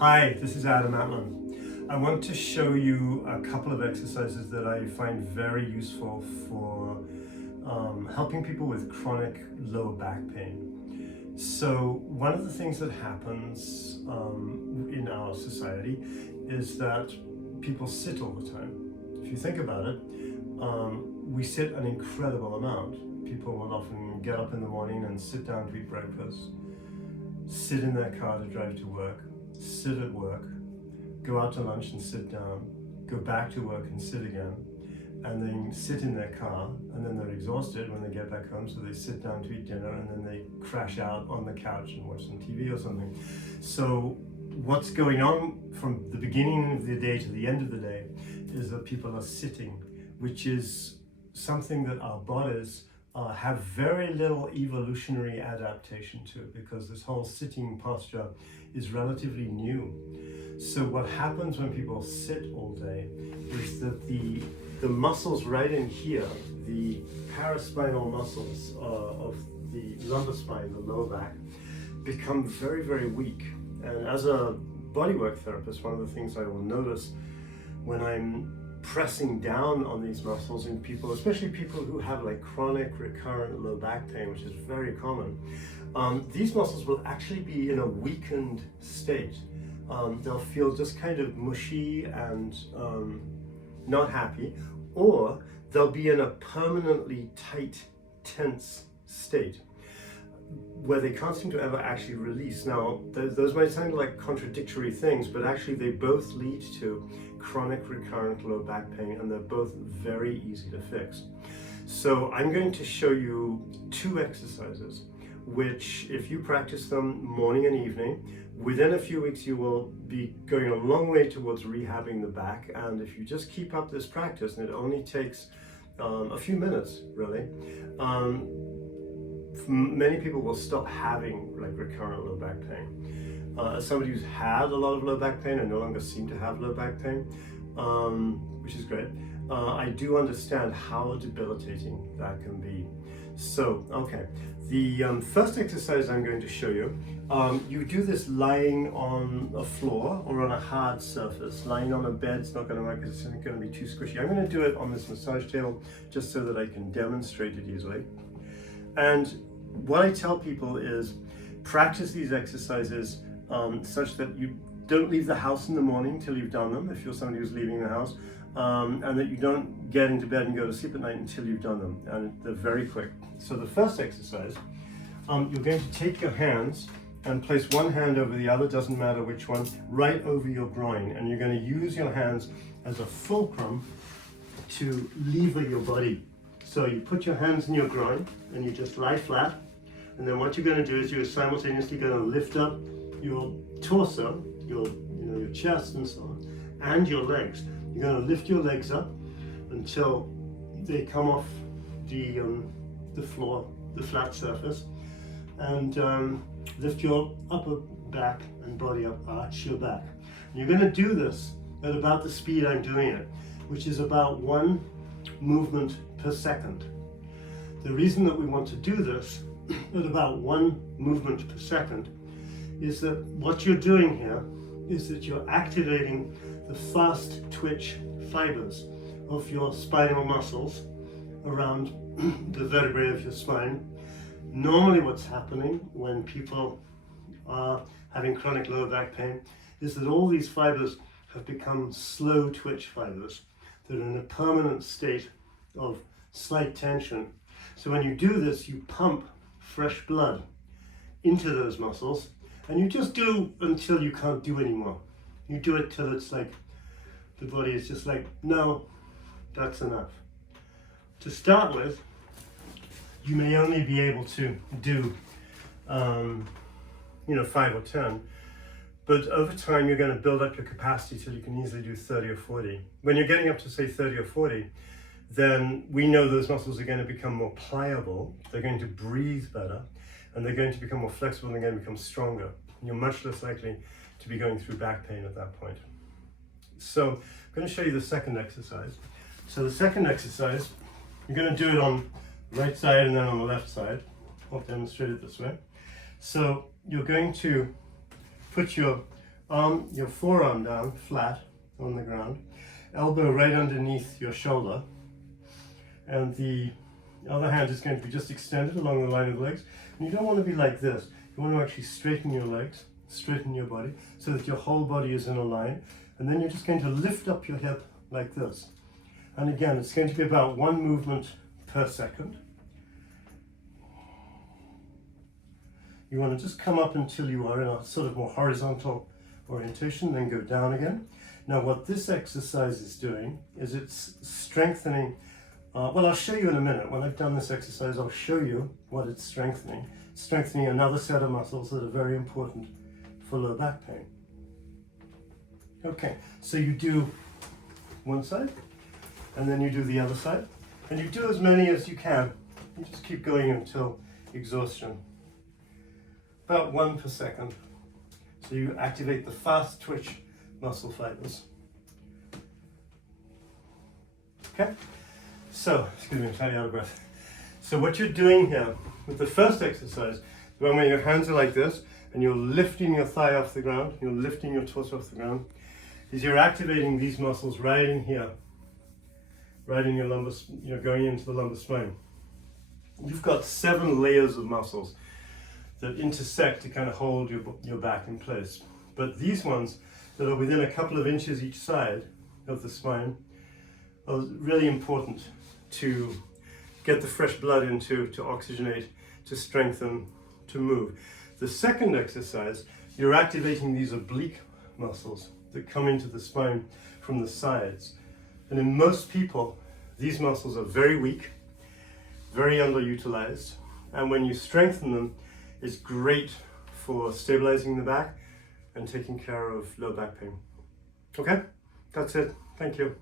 Hi, this is Adam Atman. I want to show you a couple of exercises that I find very useful for helping people with chronic lower back pain. So one of the things that happens in our society is that people sit all the time. If you think about it, we sit an incredible amount. People will often get up in the morning and sit down to eat breakfast, sit in their car to drive to work, sit at work, go out to lunch and sit down, go back to work and sit again, and then sit in their car, and then they're exhausted when they get back home, so they sit down to eat dinner, and then they crash out on the couch and watch some TV or something. So what's going on from the beginning of the day to the end of the day is that people are sitting, which is something that our bodies have very little evolutionary adaptation to, because this whole sitting posture is relatively new. So what happens when people sit all day is that the muscles right in here, the paraspinal muscles of the lumbar spine, the lower back, become very, very weak. And as a bodywork therapist, one of the things I will notice when I'm pressing down on these muscles in people, especially people who have like chronic recurrent low back pain, which is very common, these muscles will actually be in a weakened state. They'll feel just kind of mushy and not happy, or they'll be in a permanently tight, tense state where they can't seem to ever actually release. Now, those might sound like contradictory things, but actually they both lead to chronic recurrent low back pain, and they're both very easy to fix. So I'm going to show you two exercises, which if you practice them morning and evening, within a few weeks you will be going a long way towards rehabbing the back. And if you just keep up this practice, and it only takes a few minutes really, many people will stop having like recurrent low back pain. As somebody who's had a lot of low back pain, I no longer seem to have low back pain, which is great. I do understand how debilitating that can be. So, okay, the first exercise I'm going to show you, you do this lying on a floor or on a hard surface. Lying on a bed's not going to work because it's going to be too squishy. I'm going to do it on this massage table just so that I can demonstrate it easily. And what I tell people is practice these exercises such that you don't leave the house in the morning till you've done them, if you're somebody who's leaving the house, and that you don't get into bed and go to sleep at night until you've done them, and they're very quick. So the first exercise, you're going to take your hands and place one hand over the other, doesn't matter which one, right over your groin, and you're going to use your hands as a fulcrum to lever your body. So you put your hands in your groin and you just lie flat, and then what you're going to do is you're simultaneously going to lift up your torso, your chest and so on, and your legs. You're going to lift your legs up until they come off the floor, the flat surface, and lift your upper back and body up, arch your back. And you're going to do this at about the speed I'm doing it, which is about 1 movement per second. The reason that we want to do this at about 1 movement per second is that what you're doing here is that you're activating the fast twitch fibers of your spinal muscles around the vertebrae of your spine. Normally what's happening when people are having chronic lower back pain is that all these fibers have become slow twitch fibers that are in a permanent state of slight tension. So when you do this, you pump fresh blood into those muscles, and you just do until you can't do anymore. You do it till it's like the body is just like, no, that's enough. To start with, you may only be able to do 5 or 10, but over time you're going to build up your capacity till you can easily do 30 or 40. When you're getting up to say 30 or 40, then we know those muscles are going to become more pliable, they're going to breathe better, and they're going to become more flexible, and they're going to become stronger. You're much less likely to be going through back pain at that point. So I'm going to show you the second exercise. So the second exercise, you're going to do it on the right side and then on the left side. I'll demonstrate it this way. So you're going to put your Your forearm down, flat on the ground, elbow right underneath your shoulder, and the other hand is going to be just extended along the line of the legs. And you don't want to be like this. You want to actually straighten your legs, straighten your body, so that your whole body is in a line. And then you're just going to lift up your hip like this. And again, it's going to be about 1 movement per second. You want to just come up until you are in a sort of more horizontal orientation, then go down again. Now what this exercise is doing is it's strengthening, well, I'll show you in a minute. When I've done this exercise, I'll show you what it's strengthening. It's strengthening another set of muscles that are very important for low back pain. Okay, so you do one side, and then you do the other side, and you do as many as you can. You just keep going until exhaustion. About 1 per second. So you activate the fast twitch muscle fibers. Okay? So, excuse me, I'm slightly out of breath. So what you're doing here with the first exercise, when your hands are like this, and you're lifting your thigh off the ground, you're lifting your torso off the ground, is you're activating these muscles right in here, right in your lumbar, going into the lumbar spine. You've got 7 layers of muscles that intersect to kind of hold your back in place. But these ones that are within a couple of inches each side of the spine are really important to get the fresh blood into, to oxygenate, to strengthen, to move. The second exercise, you're activating these oblique muscles that come into the spine from the sides. And in most people, these muscles are very weak, very underutilized, and when you strengthen them, it's great for stabilizing the back and taking care of low back pain. Okay, that's it. Thank you.